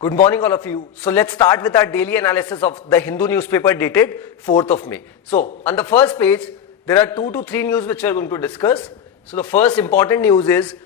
Good morning, all of you. So let's start with our daily analysis of the Hindu newspaper dated 4th of May. So on the first page, there are 2 to 3 news which we are going to discuss. So the first important news is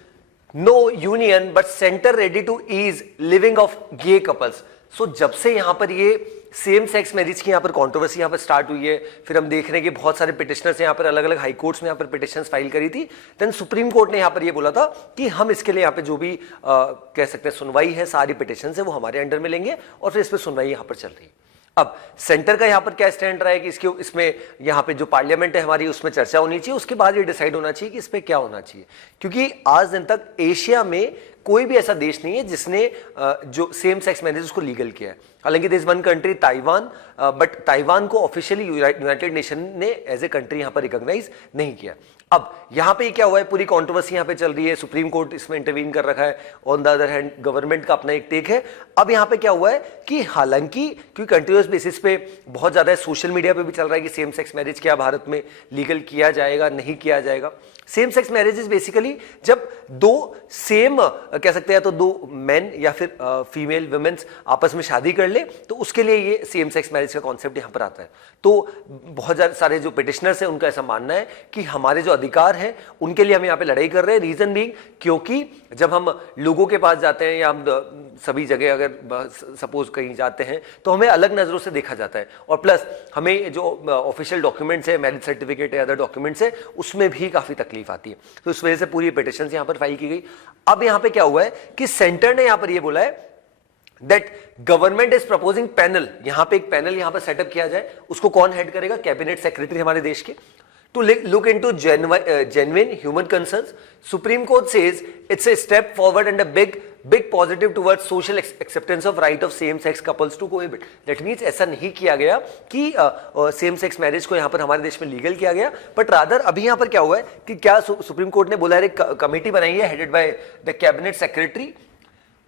no union but center ready to ease living of gay couples. So जब से यहाँ पर ये same sex marriage की यहाँ पर controversy यहाँ पर स्टार्ट हुई है, फिर हम देख रहे हैं कि बहुत सारे पिटिशनर्स यहाँ पर अलग अलग हाई कोर्ट्स में यहाँ पर पिटिशंस फाइल करी थी। देन सुप्रीम कोर्ट ने यहाँ पर ये बोला था कि हम इसके लिए यहाँ पे जो भी कह सकते हैं सुनवाई है, सारी पिटिशंस है वो हमारे अंडर में लेंगे और फिर इस पर सुनवाई यहाँ पर चल रही है। अब सेंटर का यहाँ पर क्या स्टैंड रहा है कि इसमें यहाँ पे जो पार्लियामेंट है हमारी उसमें चर्चा होनी चाहिए, उसके बाद ये डिसाइड होना चाहिए कि इस पे क्या होना चाहिए, क्योंकि आज दिन तक एशिया में कोई भी ऐसा देश नहीं है जिसने जो सेम सेक्स मैरिज उसको लीगल किया है। हालांकि there is one country Taiwan, but Taiwan को ऑफिशियली यूनाइटेड नेशन ने एज ए कंट्री यहाँ पर रिकॉग्नाइज नहीं किया। अब यहाँ पे क्या हुआ है, पूरी कंट्रोवर्सी यहाँ पे चल रही है, सुप्रीम कोर्ट इसमें इंटरवीन कर रखा है, on the other hand government का अपना एक टेक है। अब यहाँ पे क्या हुआ है कि हालांकि क्योंकि कंटिन्यूअस बेसिस पे बहुत ज्यादा सोशल मीडिया पे भी चल रहा है कि सेम सेक्स मैरिज क्या भारत में लीगल किया जाएगा नहीं किया जाएगा। Same sex marriage is basically जब दो सेम कह सकते हैं तो दो मेन या फिर फीमेल वुमेन्स आपस में शादी कर ले तो उसके लिए ये सेम सेक्स मैरिज का कॉन्सेप्ट यहाँ पर आता है। तो बहुत सारे जो पिटिशनर्स हैं उनका ऐसा मानना है कि हमारे जो अधिकार है उनके लिए हम यहाँ पे लड़ाई कर रहे हैं। रीजन बीइंग क्योंकि जब हम लोगों के पास जाते हैं या हम सभी जगह अगर सपोज कहीं जाते हैं तो हमें अलग नजरों से देखा जाता है, और प्लस हमें जो ऑफिशियल डॉक्यूमेंट्स है, मैरिज सर्टिफिकेट है, अदर डॉक्यूमेंट्स है, उसमें भी काफी तकलीफ आती है। तो इस वजह से पूरी पिटिशन यहाँ पर फाइल की गई। अब यहाँ पे क्या हुआ है कि सेंटर ने यहाँ पर ये बोला है that government is proposing panel, यहां पे एक पैनल यहां पर सेटअप किया जाए। उसको कौन हेड करेगा? कैबिनेट सेक्रेटरी हमारे देश के, to look into genuine human concerns. Supreme court says it's a step forward and a big positive towards social acceptance of right of same sex couples to cohabit. That means ऐसा नहीं किया गया कि same sex marriage को यहां पर हमारे देश में लीगल किया गया, बट रादर अभी यहां पर क्या हुआ है कि क्या सुप्रीम कोर्ट ने बोला है, कमेटी बनाई है headed by the cabinet secretary,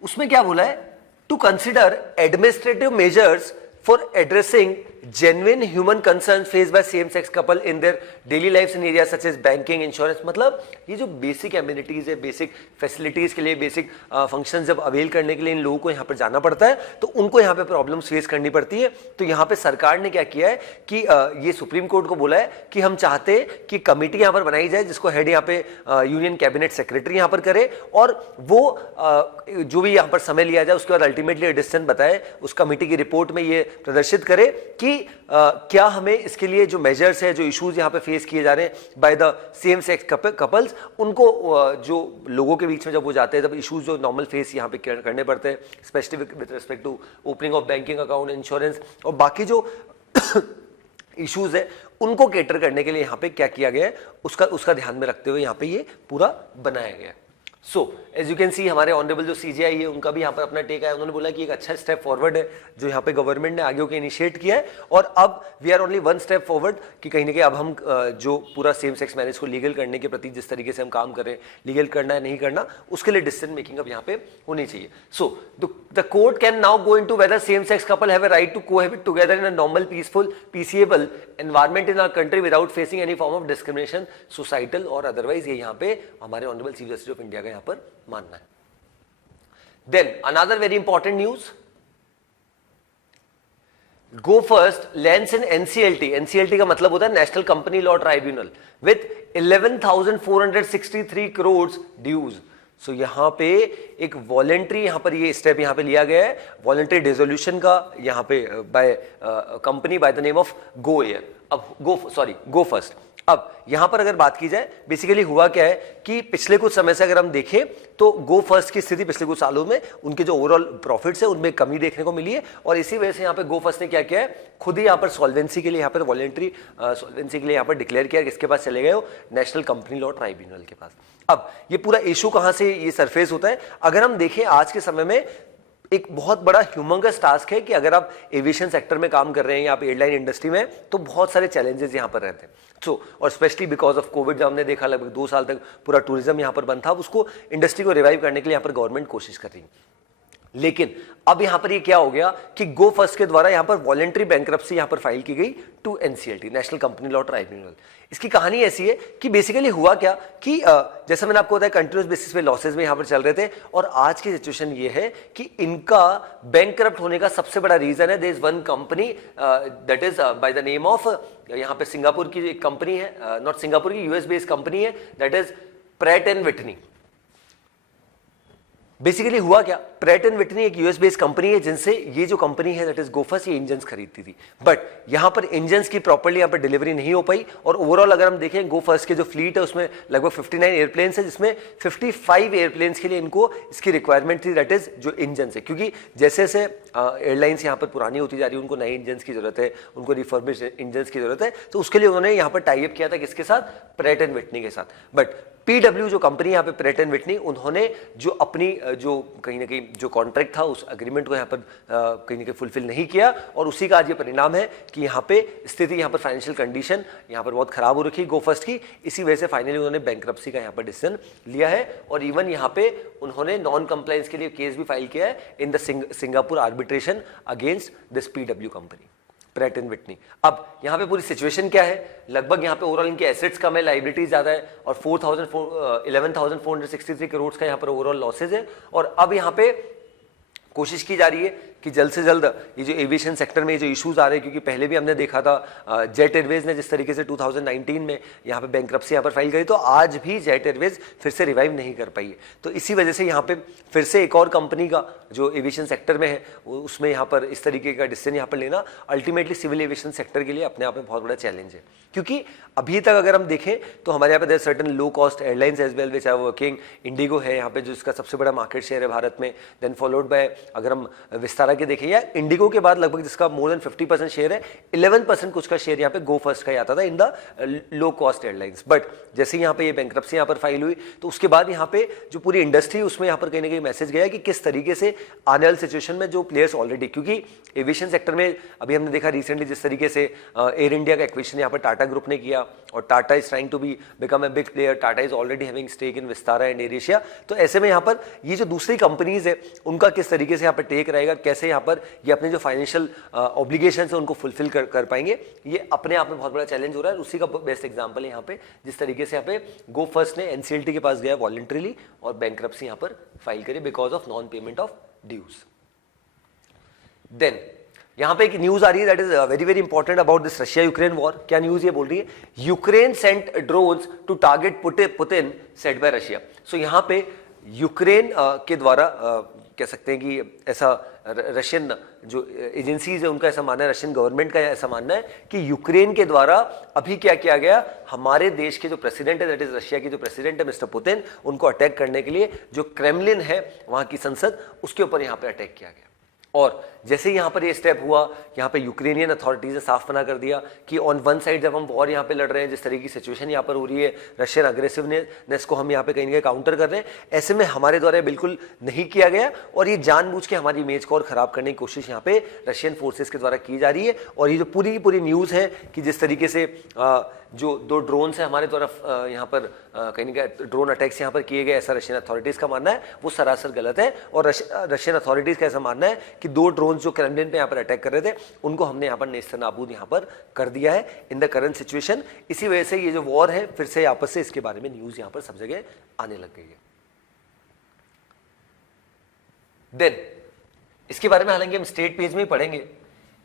उसमें क्या बोला है to consider administrative measures for addressing genuine human concerns faced by same-sex couple in their daily lives in areas such as banking, insurance। मतलब ये जो बेसिक एमिनिटीज है, बेसिक फैसिलिटीज के लिए, बेसिक फंक्शंस जब अवेल करने के लिए इन लोगों को यहाँ पर जाना पड़ता है तो उनको यहाँ पे प्रॉब्लम्स फेस करनी पड़ती है। तो यहाँ पे सरकार ने क्या किया है कि ये सुप्रीम कोर्ट को बोला है कि हम चाहते हैं कि कमेटी यहाँ पर बनाई जाए जिसको हेड यहाँ पे यूनियन कैबिनेट सेक्रेटरी यहाँ पर करे, और वो जो भी यहाँ पर समय लिया जाए उसके बाद अल्टीमेटली डिसीजन बताए, उस कमेटी की रिपोर्ट में ये प्रदर्शित करे कि क्या हमें इसके लिए जो मेजर्स है, जो इश्यूज यहाँ पे फेस किए जा रहे हैं by the same sex couples, उनको जो लोगों के बीच में जब वो जाते हैं तब इश्यूज जो नॉर्मल फेस यहाँ पे करने पड़ते हैं, specially with respect to opening of banking account, insurance और बाकी जो इश्यूज है उनको कैटर करने के लिए यहाँ पे क्या किया गया है उसका ध्यान में रखते हुए यहाँ पे ये पूरा बनाया गया है। So as you can see हमारे ऑनरेबल जो सीजीआई है उनका भी यहाँ पर अपना टेक है। उन्होंने बोला कि एक अच्छा स्टेप फॉरवर्ड है जो यहाँ पे गवर्नमेंट ने आगे होकर इनिशिएट किया है, और अब we are only one step forward कि कहीं ना कहीं अब हम जो पूरा सेम सेक्स मैरिज को लीगल करने के प्रति जिस तरीके से हम काम कर रहे हैं, लीगल करना है नहीं करना, उसके लिए डिसीजन मेकिंग अब यहाँ पे होनी चाहिए। So the court can now go into whether same sex couple have a right to cohabit together in a normal peaceful peaceable environment in our country without facing any form of discrimination societal और otherwise. ये यहाँ पे हमारे honourable chief justice of India का यहाँ पर मानना है। Then another very important news, Go First lands in NCLT। NCLT का मतलब होता है national company law tribunal with 11,463 crore dues. So यहाँ पे एक वॉलेंट्री यहाँ पर ये स्टेप यहाँ पे लिया गया है, वॉलेंट्री डिसोल्यूशन का यहाँ पे by company by the name of Go Air. अब गो फर्स्ट। अब यहां पर अगर बात की जाए बेसिकली हुआ क्या है कि पिछले कुछ समय से अगर हम देखें तो गो फर्स्ट की स्थिति पिछले कुछ सालों में उनके जो ओवरऑल प्रॉफिट्स है उनमें कमी देखने को मिली है, और इसी वजह से यहां पे गो फर्स्ट ने क्या किया है, खुद ही यहां पर सॉल्वेंसी के लिए यहाँ पर वॉलेंट्री सॉल्वेंसी के लिए यहाँ पर डिक्लेयर किया, किसके पास चले गए हो, नेशनल कंपनी लॉ ट्राइब्यूनल के पास। अब ये पूरा इशू कहां से ये सरफेस होता है, अगर हम देखें आज के समय में एक बहुत बड़ा ह्यूमंगस टास्क है कि अगर आप एविएशन सेक्टर में काम कर रहे हैं या आप एयरलाइन इंडस्ट्री में, तो बहुत सारे चैलेंजेस यहां पर रहते हैं। और स्पेशली बिकॉज ऑफ कोविड जब हमने देखा लगभग 2 साल तक पूरा टूरिज्म यहां पर बंद था, उसको इंडस्ट्री को रिवाइव करने के लिए यहां पर गवर्नमेंट कोशिश कर रही है। लेकिन अब यहां पर ये क्या हो गया कि गो फर्स्ट के द्वारा यहां पर वॉलेंट्री बैंकरप्सी यहां पर फाइल की गई to NCLT, national company law tribunal. इसकी कहानी ऐसी है कि बेसिकली हुआ क्या कि जैसा मैंने आपको बताया कंटिन्यूस बेसिस पे लॉसेज में यहां पर चल रहे थे, और आज की सिचुएशन ये है कि इनका बैंकरप्ट होने का सबसे बड़ा रीजन है, there is one company that is by the name of, यहां पे सिंगापुर की एक कंपनी है, नॉट सिंगापुर की, यूएस बेस्ड कंपनी है, that is Pratt and Whitney. Basically हुआ क्या, प्रैट एंड विटनी एक यूएस बेस्ड कंपनी है जिनसे ये जो कंपनी है दैट इज गोफर्स, ये इंजन्स खरीदती थी, बट यहां पर इंजन्स की प्रॉपर्ली यहां पर डिलीवरी नहीं हो पाई, और ओवरऑल अगर हम देखें गोफर्स के जो फ्लीट है उसमें लगभग 59 एयरप्लेन्स है, जिसमें 55 एयरप्लेन्स के लिए इनको इसकी रिक्वायरमेंट थी, दैट इज जो इंजन्स है, क्योंकि जैसे जैसे एयरलाइंस यहां पर पुरानी होती जा रही है, उनको नए इंजन्स की जरूरत है, उनको रिफर्बिश्ड इंजन्स की जरूरत है, तो उसके लिए उन्होंने यहां पर टाई अप किया था किसके साथ, प्रैट एंड विटनी के साथ। बट पीडब्ल्यू जो कंपनी यहाँ पे प्रैट एंड विटनी, उन्होंने जो अपनी जो कहीं ना कहीं जो कॉन्ट्रैक्ट था उस एग्रीमेंट को यहाँ पर कहीं ना कहीं फुलफिल नहीं किया, और उसी का आज ये परिणाम है कि यहाँ पे स्थिति, यहाँ पर फाइनेंशियल कंडीशन यहाँ पर बहुत खराब हो रखी है गो फर्स्ट की। इसी वजह से फाइनली उन्होंने बैंक्रप्सी का यहाँ पर डिसीजन लिया है, और इवन यहाँ पे उन्होंने नॉन कंप्लायंस के लिए केस भी फाइल किया है in the Singapore arbitration against this PW company Pratt and Whitney. अब यहाँ पे पूरी सिचुएशन क्या है, लगभग यहाँ पे ओवरऑल इनके एसेट्स कम है, लाइबिलिटीज ज्यादा है, और 11,463 करोड़ का यहाँ पर ओवरऑल लॉसेज है। और अब यहाँ पे कोशिश की जा रही है कि जल्द से जल्द ये जो एविएशन सेक्टर में जो इश्यूज आ रहे हैं, क्योंकि पहले भी हमने देखा था जेट एयरवेज ने जिस तरीके से 2019 में यहाँ पे बैंक्रप्सी यहाँ पर फाइल करी, तो आज भी जेट एयरवेज फिर से रिवाइव नहीं कर पाई है। तो इसी वजह से यहाँ पे फिर से एक और कंपनी का जो एविएशन सेक्टर में है उसमें यहाँ पर इस तरीके का डिसीजन यहाँ पर लेना अल्टीमेटली सिविल एविएशन सेक्टर के लिए अपने आप में बहुत बड़ा चैलेंज है, क्योंकि अभी तक अगर हम देखें तो हमारे यहाँ पे certain low cost airlines as well which are working. IndiGo है यहाँ पे जो इसका सबसे बड़ा मार्केट शेयर है भारत में, देन फॉलोड बाय अगर हम विस्तारा के देखें, या इंडिगो के बाद लगभग जिसका मोर देन 50% शेयर है, 11% कुछ का शेयर यहाँ पे गो फर्स्ट का आता था in the low cost airlines. But जैसे यहाँ पे ये बैंक्रप्सी यहाँ पर फाइल हुई, तो उसके बाद यहाँ पे जो पूरी इंडस्ट्री उसमें यहाँ पर कहीं ना कहीं मैसेज गया कि किस तरीके से आने वाली सिचुएशन में जो प्लेयर्स ऑलरेडी, क्योंकि एविएशन सेक्टर में अभी हमने देखा रिसेंटली जिस तरीके से एयर इंडिया का एक्विजिशन यहाँ पर टाटा ग्रुप ने किया, और Tata is trying to be become a big player, Tata is already having stake in Vistara and Air Asia. तो ऐसे में यहाँ पर ये जो दूसरी कंपनीज है उनका किस तरीके से यहाँ पर टेक रहेगा, कैसे यहाँ पर ये अपने जो फाइनेंशियल ऑब्लिगेशन है उनको फुलफिल कर पाएंगे, ये अपने आप में बहुत बड़ा चैलेंज हो रहा है। उसी का बेस्ट एग्जाम्पल है यहाँ पे जिस तरीके से यहाँ पे गो फर्स्ट ने एनसीएलटी के पास गया वॉलंटरीली और बैंक्रप्सी यहाँ पर फाइल करी because of non payment of dues. Then यहां पे एक न्यूज आ रही है that is very very important about this Russia Ukraine war. क्या न्यूज ये बोल रही है, Ukraine sent drones to target Putin set by Russia. So यहां पे यूक्रेन के द्वारा कह सकते हैं कि ऐसा रशियन जो एजेंसीज है उनका ऐसा मानना है, रशियन गवर्नमेंट का ऐसा मानना है कि यूक्रेन के द्वारा अभी क्या किया गया, हमारे देश के जो प्रेसिडेंट है दैट इज रशिया के जो प्रेसिडेंट है मिस्टर पुतिन, उनको अटैक करने के लिए जो क्रेमलिन है वहां की संसद उसके ऊपर यहां पे अटैक किया गया। और जैसे यहां पर ये स्टेप हुआ, यहां पे यूक्रेनियन अथॉरिटीज ने साफ मना कर दिया कि ऑन वन साइड जब हम वॉर यहां पे लड़ रहे हैं, जिस तरीके की सिचुएशन यहां पर हो रही है, रशियन अग्रेसिवनेस को हम यहां पे कहीं ना कहीं काउंटर कर रहे हैं, ऐसे में हमारे द्वारा बिल्कुल नहीं किया गया, और ये जानबूझ के हमारी इमेज को और खराब करने की कोशिश यहां पे रशियन फोर्सेस के द्वारा की जा रही है। और ये जो पूरी न्यूज है कि जिस तरीके से जो 2 ड्रोन है हमारे द्वारा यहाँ पर कहीं ना कहीं ड्रोन अटैक्स यहाँ पर किए गए, ऐसा रशियन अथॉरिटीज का मानना है, वो सरासर गलत है। और रशियन अथॉरिटीज का ऐसा मानना है कि 2 ड्रोन जो क्रेमलिन पे यहाँ पर अटैक कर रहे थे उनको हमने यहाँ पर नेस्तनाबूद यहाँ पर कर दिया है इन द करंट सिचुएशन। इसी वजह से ये जो वॉर है फिर से आपस से इसके बारे में न्यूज यहाँ पर सब जगह आने लग गई है। देन इसके बारे में हालांकि हम स्टेट पेज में ही पढ़ेंगे।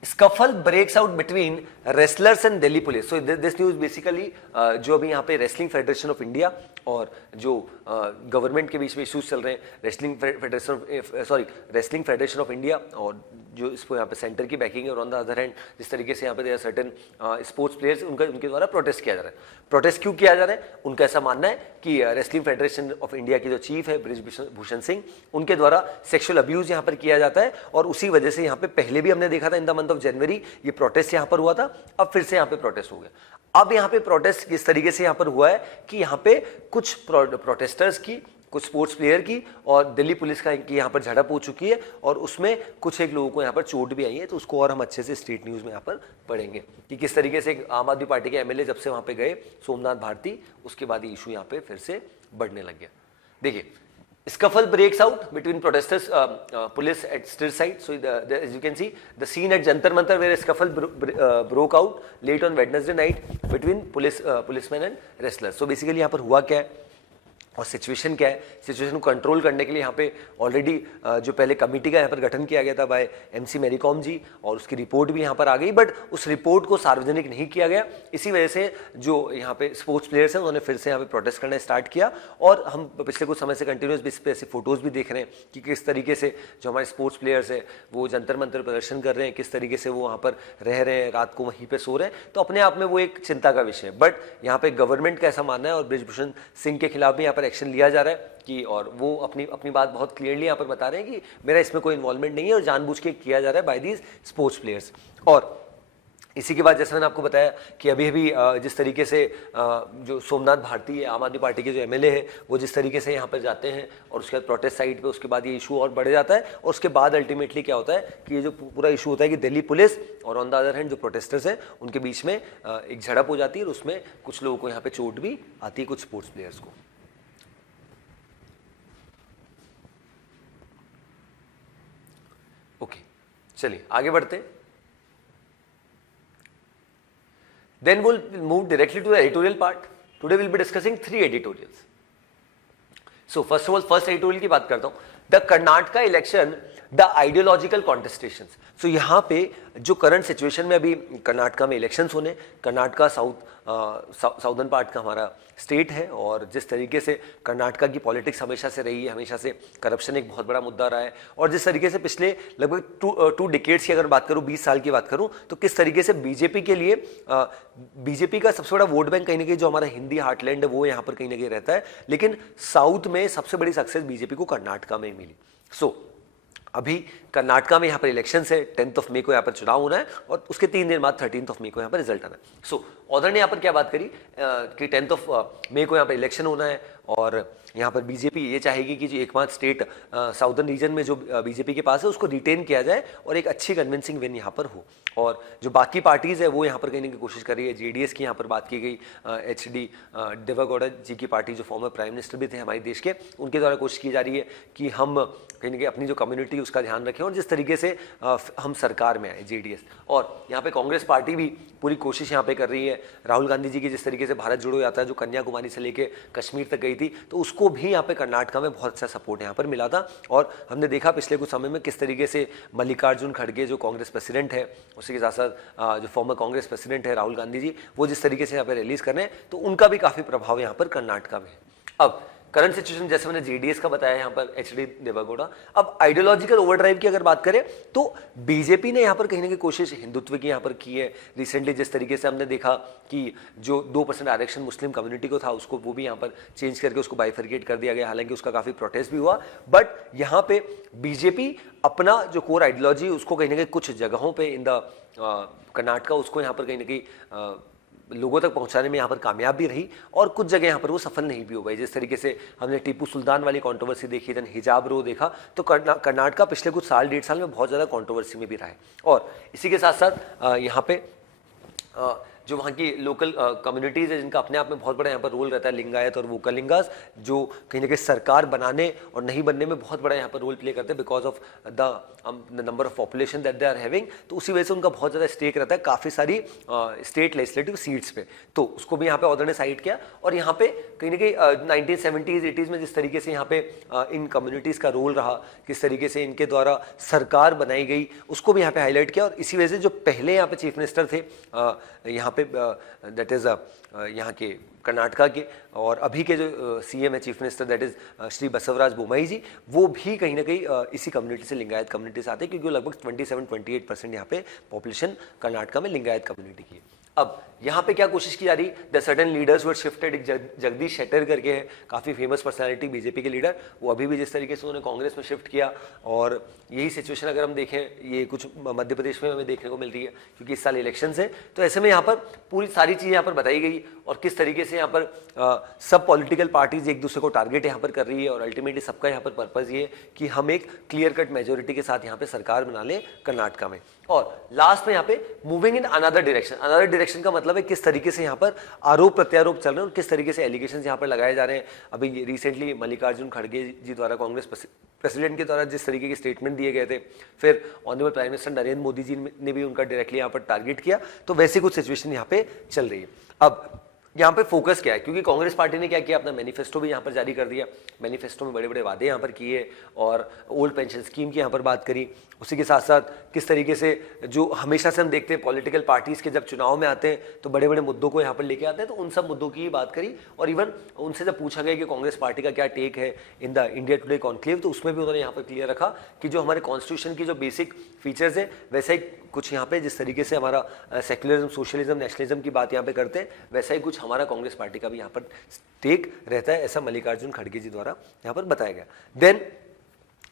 Scuffle breaks out between wrestlers and Delhi police. So this news basically जो अभी यहाँ पे रेसलिंग फेडरेशन ऑफ इंडिया और जो गवर्नमेंट के बीच में इश्यूज चल रहे हैं, रेसलिंग फेडरेशन ऑफ इंडिया और जो इसको यहाँ पे सेंटर की बैकिंग है, और ऑन द अदर हैंड जिस तरीके से यहाँ पे there are certain sports players उनके द्वारा प्रोटेस्ट किया जा रहा है। प्रोटेस्ट क्यों किया जा रहा है, उनका ऐसा मानना है कि रेसलिंग फेडरेशन ऑफ इंडिया के जो चीफ है बृजभूषण सिंह, उनके द्वारा सेक्सुअल अब्यूज यहाँ पर किया जाता है, और उसी वजह से यहाँ पे पहले भी हमने देखा था in the month of January ये प्रोटेस्ट यहाँ पर हुआ था, अब फिर से यहाँ पे प्रोटेस्ट हो गया। अब यहाँ पे प्रोटेस्ट इस तरीके से यहाँ पर हुआ है कि यहाँ पे कुछ प्रोटेस्टर्स की, कुछ स्पोर्ट्स प्लेयर की और दिल्ली पुलिस का की यहाँ पर झड़प हो चुकी है, और उसमें कुछ एक लोगों को यहाँ पर चोट भी आई है। तो उसको और हम अच्छे से स्टेट न्यूज में यहाँ पर पढ़ेंगे कि किस तरीके से आम आदमी पार्टी के एमएलए जब से वहाँ पे गए सोमनाथ भारती, उसके बाद ये इशू यहाँ पे फिर से बढ़ने लग गया। देखिए Scuffle breaks out between protesters, police at Stir site. So as you can see, the scene at Jantar Mantar where a scuffle broke out late on Wednesday night between policemen and wrestlers. So basically यहाँ पर हुआ क्या है और situation क्या है, situation को control करने के लिए यहाँ पे ऑलरेडी जो पहले कमेटी का यहाँ पर गठन किया गया था बाय MC मैरी कॉम जी, और उसकी रिपोर्ट भी यहाँ पर आ गई, बट उस रिपोर्ट को सार्वजनिक नहीं किया गया। इसी वजह से जो यहाँ पे स्पोर्ट्स प्लेयर्स हैं उन्होंने फिर से यहाँ पे प्रोटेस्ट करना स्टार्ट किया, और हम पिछले कुछ समय से कंटिन्यूस बेसिस पे ऐसे फोटोज़ भी देख रहे हैं कि किस तरीके से जो हमारे स्पोर्ट्स प्लेयर्स हैं वो जंतर मंतर प्रदर्शन कर रहे हैं, किस तरीके से वो वहाँ पर रह रहे हैं, रात को वहीं पर सो रहे हैं। तो अपने आप में वो एक चिंता का विषय है, बट यहाँ पे गवर्नमेंट का ऐसा मानना है और बृजभूषण सिंह के खिलाफ भी यहाँ पर एक्शन लिया जा रहा है कि, और वो अपनी बात बहुत क्लियरली यहाँ पर बता रहे हैं कि मेरा इसमें कोई इन्वॉल्वमेंट नहीं है और जानबूझ के किया जा रहा है बाय दीज स्पोर्ट्स प्लेयर्स। और इसी के बाद जैसे मैंने आपको बताया कि अभी जिस तरीके से जो सोमनाथ भारती आम आदमी पार्टी के जो MLA है वो जिस तरीके से यहाँ पर जाते हैं और उसके बाद प्रोटेस्ट साइट पे, उसके बाद ये इशू और बढ़ जाता है, और उसके बाद अल्टीमेटली क्या होता है कि ये जो पूरा इशू होता है कि दिल्ली पुलिस और ऑन द अदर हैंड जो प्रोटेस्टर्स हैं उनके बीच में एक झड़प हो जाती है, और उसमें कुछ लोगों को यहाँ पे चोट भी आती है, कुछ स्पोर्ट्स प्लेयर्स को। ओके, चलिए आगे बढ़ते। Then we'll move directly to the editorial part. Today we'll be discussing 3 editorials. So first of all, first editorial की बात करता हूँ, The Karnataka election, the ideological contestations. So यहाँ पे जो करंट सिचुएशन में अभी कर्नाटका में इलेक्शंस होने, कर्नाटका साउदर्न पार्ट का हमारा स्टेट है, और जिस तरीके से कर्नाटका की पॉलिटिक्स हमेशा से रही है, हमेशा से करप्शन एक बहुत बड़ा मुद्दा रहा है, और जिस तरीके से पिछले लगभग 2 डिकेड्स की अगर बात करूं, 20 साल की बात करूं, तो किस तरीके से बीजेपी के लिए बीजेपी का सबसे बड़ा वोट बैंक कहीं ना कहीं जो हमारा हिंदी हार्टलैंड है वो यहाँ पर कहीं ना कहीं रहता है, लेकिन साउथ में सबसे बड़ी सक्सेस बीजेपी को कर्नाटका में मिली। सो अभी कर्नाटका में यहाँ पर इलेक्शंस है, 10 मई को यहाँ पर चुनाव होना है, और उसके 3 दिन बाद 13 मई को यहाँ पर रिजल्ट आना है। सो ऑथर ने यहाँ पर क्या बात करी कि 10 मई को यहाँ पर इलेक्शन होना है, और यहाँ पर बीजेपी ये चाहेगी कि जो एकमात्र स्टेट साउदर्न रीजन में जो बीजेपी के पास है उसको रिटेन किया जाए और एक अच्छी कन्विंसिंग विन यहाँ पर हो, और जो बाकी पार्टीज़ है वो यहाँ पर कहने की कोशिश कर रही है। JDS की यहाँ पर बात की गई, HD देवेगौड़ा जी की पार्टी जो फॉर्मर प्राइम मिनिस्टर भी थे हमारे देश के, उनके द्वारा कोशिश की जा रही है कि हम कहीं ना कहीं अपनी जो कम्युनिटी उसका ध्यान रखें और जिस तरीके से हम सरकार में आए JDS। और यहाँ पे कांग्रेस पार्टी भी पूरी कोशिश यहाँ पे कर रही है। राहुल गांधी जी की जिस तरीके से भारत जोड़ो यात्रा जो कन्याकुमारी से लेके कश्मीर तक गई थी, तो उसको भी यहाँ पे कर्नाटका में बहुत अच्छा सपोर्ट यहाँ पर मिला था, और हमने देखा पिछले कुछ समय में किस तरीके से मल्लिकार्जुन खड़गे जो कांग्रेस प्रेसिडेंट है, उसी के साथ साथ जो फॉर्मर कांग्रेस प्रेसिडेंट है राहुल गांधी जी, वो जिस तरीके से यहाँ पे रिलीज कर रहे हैं, तो उनका भी काफी प्रभाव यहाँ पर कर्नाटका में है। अब करंट सिचुएशन जैसे मैंने JDS का बताया यहाँ पर HD देवेगौड़ा। अब आइडियोलॉजिकल ओवरड्राइव की अगर बात करें तो बीजेपी ने यहाँ पर कहीं ना कहीं कोशिश हिंदुत्व की यहाँ पर की है। रिसेंटली जिस तरीके से हमने देखा कि जो 2% आरक्षण मुस्लिम कम्युनिटी को था उसको वो भी यहाँ पर चेंज करके उसको बाइफरकेट कर दिया गया, हालांकि उसका काफी प्रोटेस्ट भी हुआ, बट यहाँ पे बीजेपी अपना जो कोर आइडियोलॉजी उसको कहीं ना कहीं कुछ जगहों पर इन द कर्नाटका उसको यहाँ पर कहीं ना कहीं लोगों तक पहुंचाने में यहाँ पर कामयाब भी रही, और कुछ जगह यहाँ पर वो सफल नहीं भी हो गई। जिस तरीके से हमने टीपू सुल्तान वाली कंट्रोवर्सी देखी, देन हिजाब रो देखा, तो कर्नाटका पिछले कुछ साल 1.5 साल में बहुत ज़्यादा कंट्रोवर्सी में भी रहा है। और इसी के साथ साथ यहाँ पे जो वहाँ की लोकल कम्युनिटीज़ है जिनका अपने आप में बहुत बड़ा यहाँ पर रोल रहता है, लिंगायत और वोकलिंगास, जो कहीं ना कहीं सरकार बनाने और नहीं बनने में बहुत बड़ा यहाँ पर रोल प्ले करते हैं because of the number of population that they are having. तो उसी वजह से उनका बहुत ज़्यादा स्टेक रहता है काफ़ी सारी स्टेट लेजिस्लेटिव सीट्स पे, तो उसको भी यहाँ पे ऑर्डर ने साइड किया। और यहाँ पे कहीं ना कहीं 1970s 80s में जिस तरीके से यहाँ पे इन कम्युनिटीज़ का रोल रहा, किस तरीके से इनके द्वारा सरकार बनाई गई, उसको भी यहाँ पे हाईलाइट किया। और इसी वजह से जो पहले यहाँ पे चीफ मिनिस्टर थे यहाँ पे दैट इज़ यहाँ के कर्नाटका के, और अभी के जो CM है chief minister that is Shri Basavaraj Bommai ji, वो भी कहीं ना कहीं इसी कम्युनिटी से, लिंगायत कम्युनिटी से आते हैं, क्योंकि वो लगभग 27-28% यहाँ पे पॉपुलेशन कर्नाटका में लिंगायत कम्युनिटी की है। अब यहाँ पे क्या कोशिश की जा रही, the certain leaders were shifted. एक जगदीश शेट्टर करके है, काफ़ी फेमस पर्सनालिटी बीजेपी के लीडर, वो अभी भी जिस तरीके से उन्होंने कांग्रेस में शिफ्ट किया, और यही सिचुएशन अगर हम देखें ये कुछ मध्य प्रदेश में हमें देखने को मिल रही है, क्योंकि इस साल इलेक्शन है। तो ऐसे में यहाँ पर पूरी सारी चीज़ें यहाँ पर बताई गई, और किस तरीके से यहाँ पर सब पॉलिटिकल पार्टीज एक दूसरे को टारगेट यहाँ पर कर रही है, और अल्टीमेटली सबका यहाँ पर पर्पज़ ये है कि हम एक क्लियर कट मेजोरिटी के साथ यहाँ पे सरकार बना लें कर्नाटका में। और लास्ट में यहाँ पे moving in another direction election का मतलब है किस तरीके से यहाँ पर आरोप प्रत्यारोप चल रहे हैं और किस तरीके से एलिगेशन यहाँ पर लगाए जा रहे हैं। अभी रिसेंटली मल्लिकार्जुन खड़गे जी द्वारा, कांग्रेस प्रेसिडेंट के द्वारा जिस तरीके के स्टेटमेंट दिए गए थे, फिर honourable prime minister Narendra Modi ji ने भी उनका डायरेक्टली यहाँ पर टारगेट किया, तो वैसी कुछ सिचुएशन यहाँ पे चल रही है। अब यहाँ पे फोकस क्या है, क्योंकि कांग्रेस पार्टी ने क्या किया, अपना मैनिफेस्टो भी यहाँ पर जारी कर दिया। मैनिफेस्टो में बड़े बड़े वादे यहाँ पर किए और ओल्ड पेंशन स्कीम की यहाँ पर बात करी। उसी के साथ साथ किस तरीके से जो हमेशा से हम देखते हैं पॉलिटिकल पार्टीज के जब चुनाव में आते हैं तो बड़े बड़े मुद्दों को यहाँ पर लेके आते हैं, तो उन सब मुद्दों की बात करी। और इवन उनसे जब पूछा गया कि कांग्रेस पार्टी का क्या टेक है in the India today conclave, तो उसमें भी उन्होंने यहाँ पर क्लियर रखा कि जो हमारे कॉन्स्टिट्यूशन की जो बेसिक फीचर्स है वैसा ही कुछ यहाँ पे, जिस तरीके से हमारा सेक्युलरिज्म, सोशलिज्म, नेशनलिज्म की बात यहाँ पे करते हैं, वैसा ही कुछ हमारा कांग्रेस पार्टी का भी यहाँ पर टेक रहता है, ऐसा मल्लिकार्जुन खड़गे जी द्वारा यहाँ पर बताया गया। देन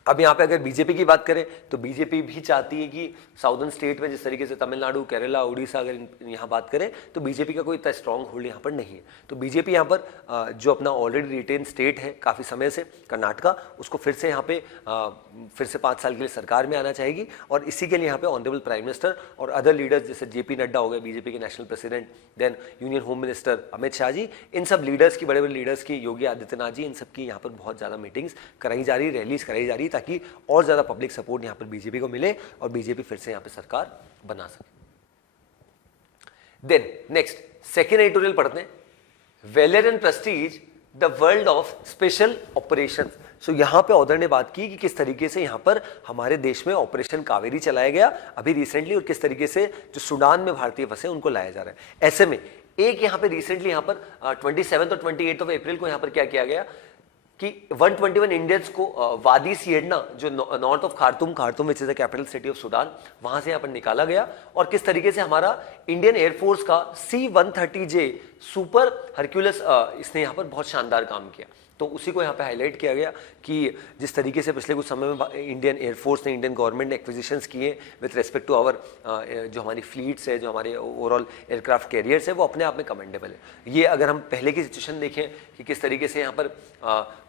अब यहाँ पे अगर बीजेपी की बात करें तो बीजेपी भी चाहती है कि साउदर्न स्टेट में जिस तरीके से तमिलनाडु, केरला, उड़ीसा, अगर यहाँ बात करें तो बीजेपी का कोई इतना स्ट्रॉन्ग होल्ड यहाँ पर नहीं है। तो बीजेपी यहाँ पर जो अपना ऑलरेडी रिटेन स्टेट है काफ़ी समय से कर्नाटका, उसको फिर से यहाँ पे फिर से 5 साल के लिए सरकार में आना चाहेगी। और इसी के लिए यहाँ पे ऑनरेबल प्राइम मिनिस्टर और अदर लीडर्स जैसे जेपी नड्डा हो गए, बीजेपी के national president, then union home minister Amit Shah ji, इन सब लीडर्स की, बड़े बड़े लीडर्स की, योगी आदित्यनाथ जी, इन सब की यहाँ पर बहुत ज़्यादा मीटिंग्स कराई जा रही, रैलीज कराई जा रही, ताकि और ज़्यादा पब्लिक सपोर्ट यहाँ पर बीजेपी को मिले और बीजेपी फिर से यहाँ पे सरकार बना सके। देन नेक्स्ट सेकेंड एडिटोरियल पढ़ते हैं, valour and prestige the world of special operation. So यहाँ पे ऑथर ने बात की कि किस तरीके से यहाँ पर हमारे देश में ऑपरेशन कावेरी चलाया गया अभी रिसेंटली, और किस तरीके से जो सूडान में भारतीय फंसे उनको लाया जा रहा है। ऐसे में एक यहाँ पे रिसेंटली यहाँ पर 27 और 28 ऑफ अप्रैल को यहाँ पर क्या किया गया कि 121 इंडियंस को वादी सियडना, जो north of Khartoum which is the capital city of Sudan, वहां से यहाँ पर निकाला गया। और किस तरीके से हमारा इंडियन एयरफोर्स का C-130J सुपर हरक्यूलस इसने यहाँ पर बहुत शानदार काम किया। तो उसी को यहाँ पे हाईलाइट किया गया कि जिस तरीके से पिछले कुछ समय में इंडियन एयरफोर्स ने, इंडियन गवर्नमेंट ने एक्विजिशंस किए विथ रिस्पेक्ट टू आवर जो हमारी फ्लीट्स है, जो हमारे ओवरऑल एयरक्राफ्ट कैरियर्स है, वो अपने आप में कमेंडेबल है। ये अगर हम पहले की सिचुएशन देखें कि किस तरीके से यहाँ पर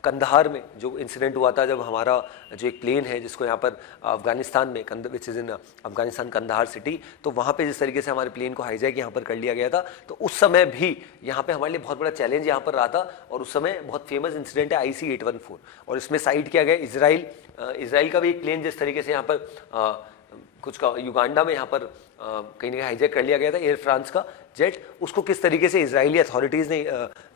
कंधार में जो इंसिडेंट हुआ था, जब हमारा जो एक प्लेन है जिसको यहाँ पर अफगानिस्तान में, which is in Afghanistan Kandahar city, तो वहाँ पे जिस तरीके से हमारे प्लेन को हाईजैक यहाँ पर कर लिया गया था, तो उस समय भी यहाँ पे हमारे लिए बहुत बड़ा चैलेंज यहाँ पर रहा था। और उस समय बहुत फेमस इंसिडेंट है IC-814, और इसमें साइड किया गया इजराइल का भी एक प्लेन जिस तरीके से यहाँ पर कुछ का युगांडा में यहाँ पर कहीं ना कहीं हाईजैक कर लिया गया था, एयर फ्रांस का जेट। उसको किस तरीके से इजरायली अथॉरिटीज़ ने,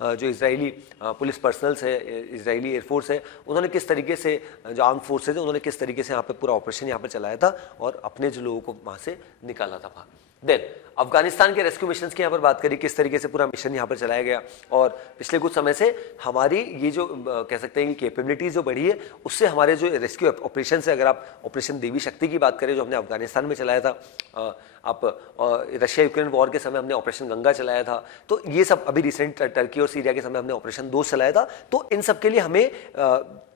जो इजरायली पुलिस पर्सनल्स है, इजरायली एयरफोर्स है, उन्होंने किस तरीके से, जो आर्म फोर्सेज है, उन्होंने किस तरीके से यहाँ पे पूरा ऑपरेशन यहाँ पर चलाया था और अपने जो लोगों को वहाँ से निकाला था बाहर। देन अफगानिस्तान के रेस्क्यू मिशन की यहाँ पर बात करी, किस तरीके से पूरा मिशन यहाँ पर चलाया गया। और पिछले कुछ समय से हमारी ये जो कह सकते हैं कि कैपेबिलिटीज जो बढ़ी है, उससे हमारे जो रेस्क्यू ऑपरेशन है, अगर आप ऑपरेशन देवी शक्ति की बात करें जो हमने अफगानिस्तान में चलाया था, आप रशिया यूक्रेन वॉर के समय हमने ऑपरेशन गंगा चलाया था, तो ये सब अभी रिसेंट टर्की और सीरिया के समय हमने ऑपरेशन 2 चलाया था। तो इन सब के लिए हमें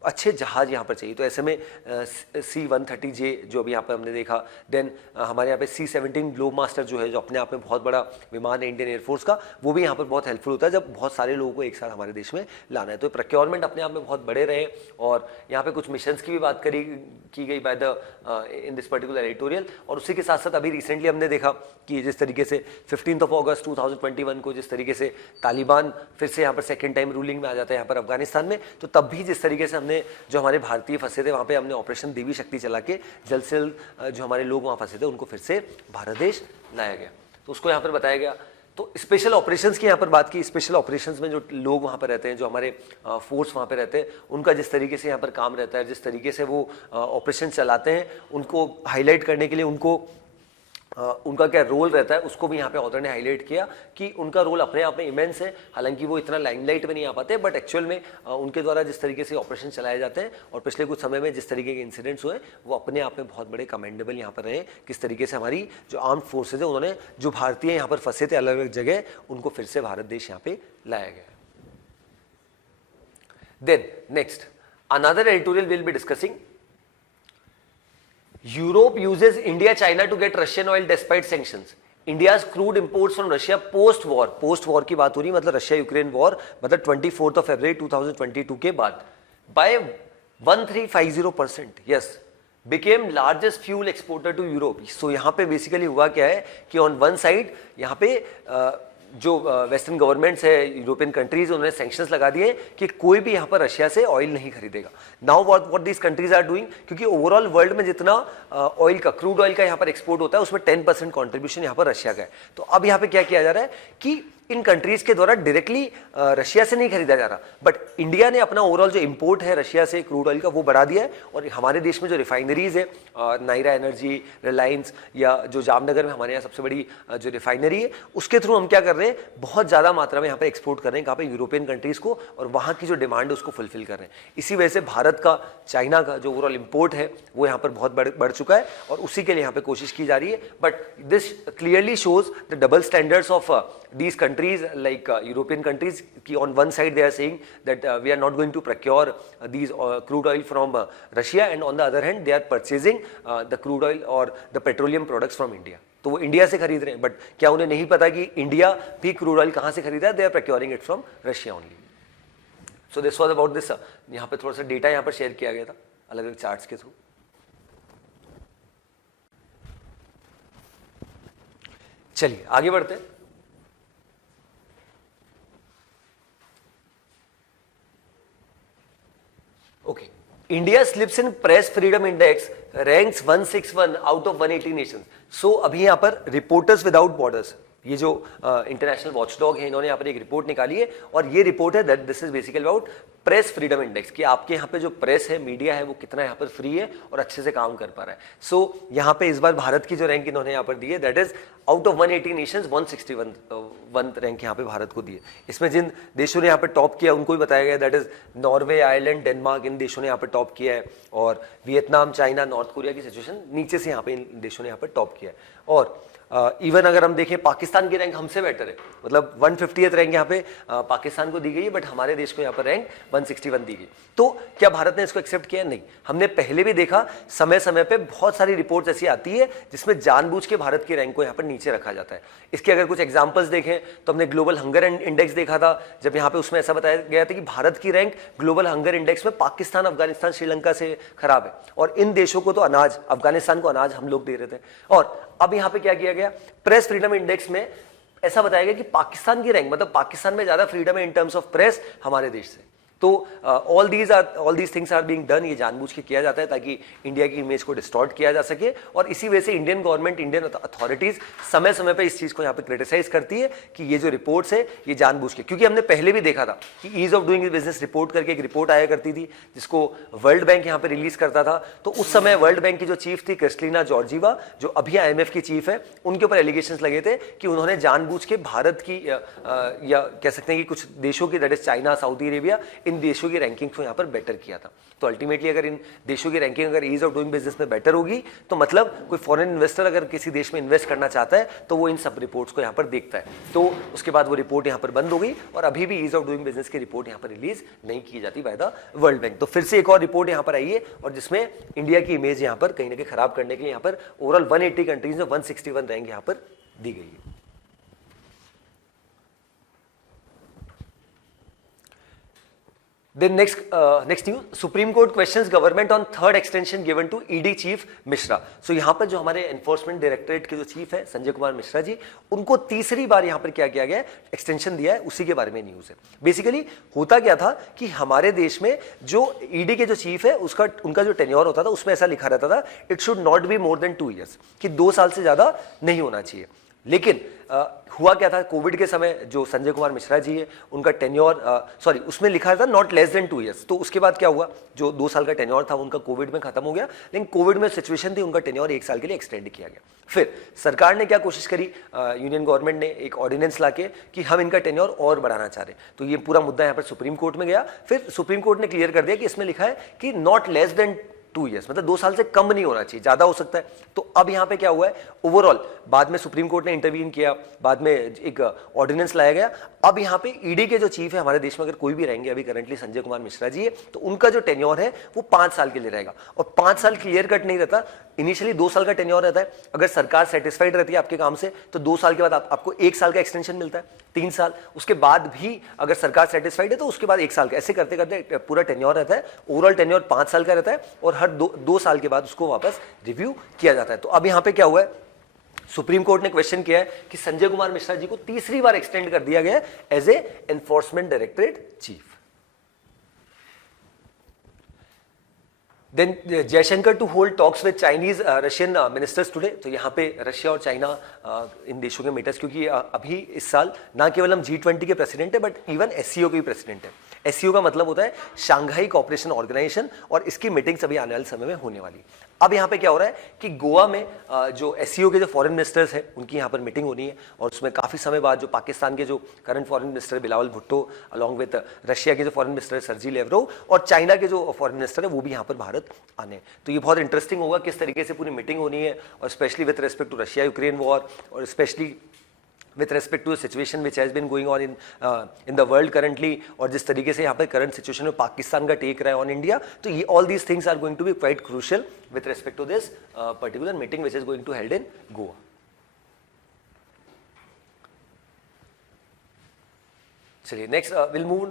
अच्छे जहाज यहाँ पर चाहिए। तो ऐसे में C-130J जो अभी यहाँ पर हमने देखा, देन हमारे यहाँ पे C-17 ग्लोब मास्टर जो है, जो अपने आप में बहुत बड़ा विमान है इंडियन एयरफोर्स का, वो भी यहाँ पर बहुत हेल्पफुल होता है जब बहुत सारे लोगों को एक साथ हमारे देश में लाना है। तो प्रोक्योरमेंट अपने आप में बहुत बड़े रहे। और यहाँ पे कुछ मिशंस की भी बात की गई by the in this particular editorial. और उसी के साथ साथ अभी रिसेंटली हमने देखा कि जिस तरीके से 15 अगस्त 2021 को जिस तरीके से तालिबान फिर से यहाँ पर सेकेंड टाइम रूलिंग में आ जाता है यहाँ पर अफगानिस्तान में, तो तब भी जिस तरीके से हमने जो हमारे भारतीय फंसे थे वहाँ पे हमने ऑपरेशन देवी शक्ति चला के जल्द से जल्द जो हमारे लोग वहाँ फंसे थे उनको फिर से भारत देश लाया गया। तो उसको यहाँ पर बताया गया। तो स्पेशल ऑपरेशंस की यहाँ पर बात की। स्पेशल ऑपरेशंस में जो लोग वहाँ पर रहते हैं, जो हमारे फोर्स वहाँ पे रहते हैं, उनका जिस तरीके से यहाँ पर काम रहता है, जिस तरीके से वो ऑपरेशन चलाते हैं, उनको हाईलाइट करने के लिए उनका क्या रोल रहता है, उसको भी यहाँ पे ऑथर ने हाईलाइट किया कि उनका रोल अपने आप में इमेंस है। हालांकि वो इतना लाइमलाइट में नहीं आ पाते, बट एक्चुअल में उनके द्वारा जिस तरीके से ऑपरेशन चलाए जाते हैं और पिछले कुछ समय में जिस तरीके के इंसिडेंट्स हुए, वो अपने आप में बहुत बड़े कमेंडेबल यहाँ पर रहे। किस तरीके से हमारी जो आर्म फोर्सेज है, उन्होंने जो भारतीय यहाँ पर फंसे थे अलग अलग जगह, उनको फिर से भारत देश यहाँ पे लाया गया। Then next another editorial will be discussing Europe uses India, China to get Russian oil despite sanctions. India's crude imports from Russia post-war, post-war की बात हो रही है, मतलब रशिया यूक्रेन वॉर, मतलब 24 फरवरी 2022 के बाद by 1350%. Yes, became largest fuel exporter to Europe. So यहाँ पे बेसिकली हुआ क्या है कि ऑन वन साइड यहाँ पे जो वेस्टर्न गवर्नमेंट्स है, यूरोपियन कंट्रीज, उन्होंने सैंक्शंस लगा दिए कि कोई भी यहाँ पर रशिया से ऑयल नहीं खरीदेगा. Now what these countries are doing, क्योंकि ओवरऑल वर्ल्ड में जितना ऑयल का, क्रूड ऑयल का यहाँ पर एक्सपोर्ट होता है उसमें 10% कॉन्ट्रीब्यूशन यहाँ पर रशिया का है. तो अब यहाँ पे क्या किया जा रहा है कि इन कंट्रीज के द्वारा डायरेक्टली रशिया से नहीं खरीदा जा रहा, बट इंडिया ने अपना ओवरऑल जो इंपोर्ट है रशिया से क्रूड ऑयल का वो बढ़ा दिया है. और हमारे देश में जो रिफाइनरीज है, नायरा एनर्जी, रिलायंस, या जो जामनगर में हमारे यहाँ सबसे बड़ी जो रिफाइनरी है, उसके थ्रू हम क्या कर रहे हैं, बहुत ज़्यादा मात्रा में यहाँ पे एक्सपोर्ट कर रहे हैं कहाँ पे, यूरोपियन कंट्रीज को, और वहाँ की जो डिमांड है उसको फुलफिल कर रहे हैं. इसी वजह से भारत का, चाइना का जो ओवरऑल इंपोर्ट है वो यहाँ पर बहुत बढ़ चुका है, और उसी के लिए यहाँ पे कोशिश की जा रही है. But this clearly shows the double standards of these countries like European countries ki on one side they are saying that we are not going to procure these crude oil from Russia, and on the other hand they are purchasing the crude oil or the petroleum products from India. तो वो India से खरीद रहे हैं, but क्या उन्हें नहीं पता कि इंडिया भी क्रूड ऑयल कहाँ से खरीदा है? They are procuring it from Russia only. So this was about this. यहाँ पे थोड़ा सा डेटा यहाँ पर शेयर किया गया था अलग अलग चार्ट्स के थ्रू. चलिए आगे बढ़ते हैं. Okay. India slips in press freedom index, ranks 161 out of 180 nations. So अभी यहाँ पर रिपोर्टर्स विदाउट बॉर्डर्स, ये जो इंटरनेशनल वॉचडॉग है, इन्होंने यहाँ पर एक रिपोर्ट निकाली है, और ये रिपोर्ट है that this is basically about press freedom index, कि आपके यहाँ पे जो प्रेस है, मीडिया है, वो कितना यहाँ पर फ्री है और अच्छे से काम कर पा रहा है. सो यहाँ पे इस बार भारत की जो रैंक इन्होंने यहाँ पर दी है, that is out of 180 Nations 161 rank यहाँ पे भारत को दी है. इसमें जिन देशों ने यहाँ पे टॉप किया उनको भी बताया गया, that is Norway, Ireland, Denmark, इन देशों ने यहाँ पे टॉप किया है, और वियतनाम, चाइना, नॉर्थ कोरिया की सिचुएशन नीचे से यहाँ पे इन देशों ने यहाँ पे टॉप किया है. और इवन अगर हम देखें पाकिस्तान की रैंक हमसे बेटर है, मतलब 150th रैंक यहाँ पे पाकिस्तान को दी गई है, बट हमारे देश को यहाँ पर रैंक 161 दी गई. तो क्या भारत ने इसको एक्सेप्ट किया? नहीं. हमने पहले भी देखा, समय समय पे बहुत सारी रिपोर्ट्स ऐसी आती है जिसमें जानबूझ के भारत की रैंक को यहाँ पर नीचे रखा जाता है. इसके अगर कुछ एग्जाम्पल्स देखें तो हमने ग्लोबल हंगर इंडेक्स देखा था, जब यहाँ पे उसमें ऐसा बताया गया था कि भारत की रैंक ग्लोबल हंगर इंडेक्स में पाकिस्तान, अफगानिस्तान, श्रीलंका से खराब है, और इन देशों को तो अनाज, अफगानिस्तान को अनाज हम लोग दे रहे थे. और अब यहाँ पे क्या किया गया, प्रेस फ्रीडम इंडेक्स में ऐसा बताया गया कि पाकिस्तान की रैंक, मतलब पाकिस्तान में ज्यादा फ्रीडम है इन टर्म्स ऑफ प्रेस हमारे देश से. तो all these things are being done, ये जानबूझ के किया जाता है ताकि इंडिया की इमेज को डिस्टॉर्ट किया जा सके, और इसी वजह से इंडियन गवर्नमेंट, इंडियन अथॉरिटीज समय समय पे इस चीज को यहाँ पे क्रिटिसाइज करती है कि ये जो रिपोर्ट्स है ये जानबूझ के, क्योंकि हमने पहले भी देखा था कि ease of doing business report करके एक रिपोर्ट आया करती थी जिसको वर्ल्ड बैंक यहाँ पे रिलीज करता था. तो उस समय वर्ल्ड बैंक की जो चीफ थी क्रिस्टलिना जॉर्जीवा, जो अभी IMF की चीफ है, उनके ऊपर एलिगेशंस लगे थे कि उन्होंने जानबूझ के भारत की या कह सकते हैं कि कुछ देशों की, that is China, Saudi Arabia, इन देशों की रैंकिंग को यहाँ पर बेटर किया था. तो अल्टीमेटली अगर इन देशों की रैंकिंग अगर ईज ऑफ डूइंग बिजनेस में बेटर होगी, तो मतलब कोई फॉरेन इन्वेस्टर अगर किसी देश में इन्वेस्ट करना चाहता है तो वो इन सब रिपोर्ट्स को यहाँ पर देखता है. तो उसके बाद वो रिपोर्ट यहाँ पर बंद हो गई, और अभी भी ईज ऑफ डूइंग बिजनेस की रिपोर्ट यहाँ पर रिलीज नहीं की जाती बाय द वर्ल्ड बैंक. तो फिर से एक और रिपोर्ट यहाँ पर आई है, और जिसमें इंडिया की इमेज यहाँ पर कहीं ना कहीं खराब करने के लिए यहाँ पर ओवरऑल 180 कंट्रीज में 161 रैंक यहाँ पर दी गई है. Then next news, Supreme Court questions government on third extension given to ED Chief Mishra. So यहाँ पर जो हमारे एनफोर्समेंट डायरेक्टरेट के जो चीफ है संजय कुमार मिश्रा जी, उनको तीसरी बार यहाँ पर क्या किया गया है, एक्सटेंशन दिया है, उसी के बारे में न्यूज है. बेसिकली होता क्या था कि हमारे देश में जो ED के जो चीफ है उसका, उनका जो टेन्योर होता था उसमें ऐसा लिखा रहता था, it should not be more than 2 years, कि 2 साल से ज्यादा नहीं होना चाहिए. लेकिन हुआ क्या था, कोविड के समय जो संजय कुमार मिश्रा जी है उनका टेन्योर, उसमें लिखा था नॉट लेस देन 2 years. तो उसके बाद क्या हुआ, जो 2 साल का टेन्योर था उनका कोविड में खत्म हो गया, लेकिन कोविड में सिचुएशन थी, उनका टेन्योर 1 साल के लिए एक्सटेंड किया गया. फिर सरकार ने क्या कोशिश करी, यूनियन गवर्नमेंट ने एक ऑर्डिनेंस लाके कि हम इनका टेन्योर और बढ़ाना चाह रहे हैं. तो ये पूरा मुद्दा यहाँ पर सुप्रीम कोर्ट में गया. फिर सुप्रीम कोर्ट ने क्लियर कर दिया कि इसमें लिखा है कि नॉट लेस देन 2 years, मतलब 2 साल से कम नहीं होना चाहिए, ज्यादा हो सकता है. तो अब यहां पे क्या हुआ है, ओवरऑल बाद में सुप्रीम कोर्ट ने इंटरवीन किया, बाद में एक ऑर्डिनेंस लाया गया. अब यहां पे ईडी के जो चीफ है हमारे देश में अगर कोई भी रहेंगे, अभी करंटली संजय कुमार मिश्रा जी है, तो उनका जो टेन्योर है वो 5 साल के लिए रहेगा. और 5 साल क्लियर कट नहीं रहता, इनिशियली 2 साल का टेन्योर रहता है. अगर सरकार सेटिस्फाइड रहती है आपके काम से तो 2 साल के बाद आपको 1 साल का एक्सटेंशन मिलता है. 3 साल, उसके बाद भी अगर सरकार सेटिस्फाइड है तो उसके बाद 1 साल का, ऐसे करते करते पूरा टेन्योर रहता है। ओवरऑल टेन्योर 5 साल का रहता है और हर 2 साल के बाद उसको वापस रिव्यू किया जाता है। तो अब यहाँ पे क्या हुआ है, सुप्रीम कोर्ट ने क्वेश्चन किया है कि संजय कुमार मिश्रा जी को तीसरी बार एक्सटेंड कर दिया गया as a enforcement directorate chief. Then Jaishankar to hold talks with Chinese Russian ministers today. तो यहाँ पे रशिया और चाइना इन देशों के मीटर्स, क्योंकि अभी इस साल ना केवल हम G20 के प्रेसिडेंट है बट इवन SCO के भी प्रेसिडेंट है। SCO का मतलब होता है शांघाई कोऑपरेशन ऑर्गेनाइजेशन, और इसकी मीटिंग्स अभी आने वाले समय में होने वाली। अब यहाँ पे क्या हो रहा है कि गोवा में जो SCO के जो फॉरेन मिनिस्टर्स हैं उनकी यहाँ पर मीटिंग होनी है, और उसमें काफ़ी समय बाद जो पाकिस्तान के जो current foreign minister Bilawal Bhutto, along with Russia के जो फॉरेन मिनिस्टर है सर्जी लेवरोव, और चाइना के जो फॉरेन मिनिस्टर है वो भी यहाँ पर भारत आने। तो ये बहुत इंटरेस्टिंग होगा किस तरीके से पूरी मीटिंग होनी है, और specially with respect to Russia Ukraine war, और specially with respect to the situation which has been going on in the world currently, और जिस तरीके से यहाँ पर करंट सिचुएशन में पाकिस्तान का टेक रहा है ऑन इंडिया, तो ये all these things are going to be quite crucial with respect to this particular meeting which is going to held in Goa. चलिए next will move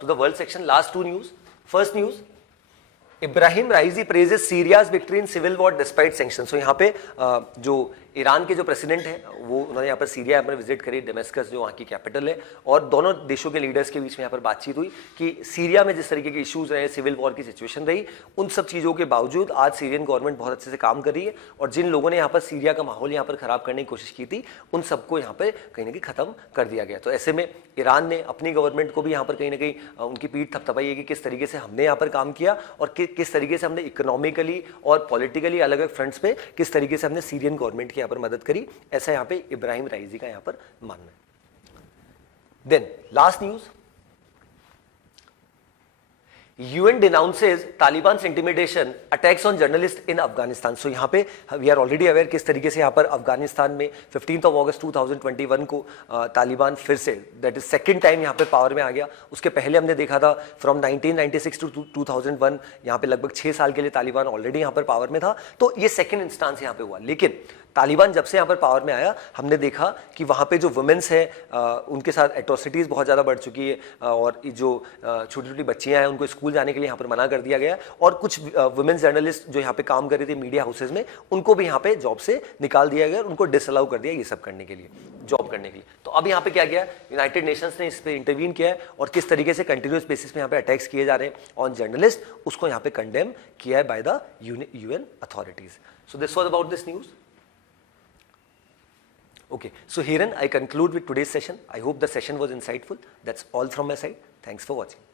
to the world section. Last 2 news. First news, Ebrahim Raisi praises Syria's victory in civil war despite sanction. So यहाँ पे जो Iran के जो president हैं वो उन्होंने यहाँ पर सीरिया में विजिट करी, डेमेस्कस जो वहाँ की कैपिटल है, और दोनों देशों के लीडर्स के बीच में यहाँ पर बातचीत हुई कि सीरिया में जिस तरीके के इश्यूज रहे, सिविल वॉर की सिचुएशन रही, उन सब चीज़ों के बावजूद आज सीरियन गवर्नमेंट बहुत अच्छे से काम कर रही है, और जिन लोगों ने यहाँ पर सीरिया का माहौल यहाँ पर खराब करने की कोशिश की थी उन सबको यहाँ पर कहीं ना कहीं खत्म कर दिया गया। तो ऐसे में ईरान ने अपनी गवर्नमेंट को भी यहाँ पर कहीं ना कहीं उनकी पीठ थपथपाई है कि किस तरीके से हमने यहाँ पर काम किया, और किस तरीके से हमने इकोनॉमिकली और पॉलिटिकली अलग अलग फ्रंट्स पे किस तरीके से हमने सीरियन गवर्नमेंट की यहाँ पर मदद करी। ऐसा यहाँ पे इब्राहिम राइजी का यहाँ पर मानना है। Then last news, UN denounces Taliban's intimidation attacks on journalists in Afghanistan। सो यहाँ पे वी आर ऑलरेडी अवेयर किस तरीके से यहाँ पर अफगानिस्तान में 15 अगस्त 2021 को तालिबान फिर से, दैट इज सेकंड टाइम यहाँ पे पावर में आ गया। उसके पहले हमने देखा था फ्रॉम 1996 टू 2001, यहाँ पे लगभग 6 साल के लिए तालिबान ऑलरेडी यहाँ पर पावर में था। तो ये सेकेंड इंस्टांस यहाँ पे हुआ, लेकिन तालिबान जब से यहाँ पर पावर में आया हमने देखा कि वहाँ पे जो वुमेन्स हैं उनके साथ एट्रोसिटीज़ बहुत ज़्यादा बढ़ चुकी है, और जो छोटी छोटी बच्चियाँ हैं उनको स्कूल जाने के लिए यहाँ पर मना कर दिया गया, और कुछ वुमेन्स जर्नलिस्ट जो यहाँ पे काम कर रही थी मीडिया हाउसेज में उनको भी यहाँ पे जॉब से निकाल दिया गया, उनको डिसअलाउ कर दिया ये सब करने के लिए, जॉब करने के लिए। तो अब यहाँ पे क्या किया, यूनाइटेड नेशंस ने इस पर इंटरवीन किया है, और किस तरीके से कंटिन्यूस बेसिस पे यहाँ पे अटैक्स किए जा रहे हैं ऑन जर्नलिस्ट, उसको यहाँ पे कंडेम किया है by the UN authorities. So this was about this news. Okay, so herein I conclude with today's session. I hope the session was insightful. That's all from my side. Thanks for watching.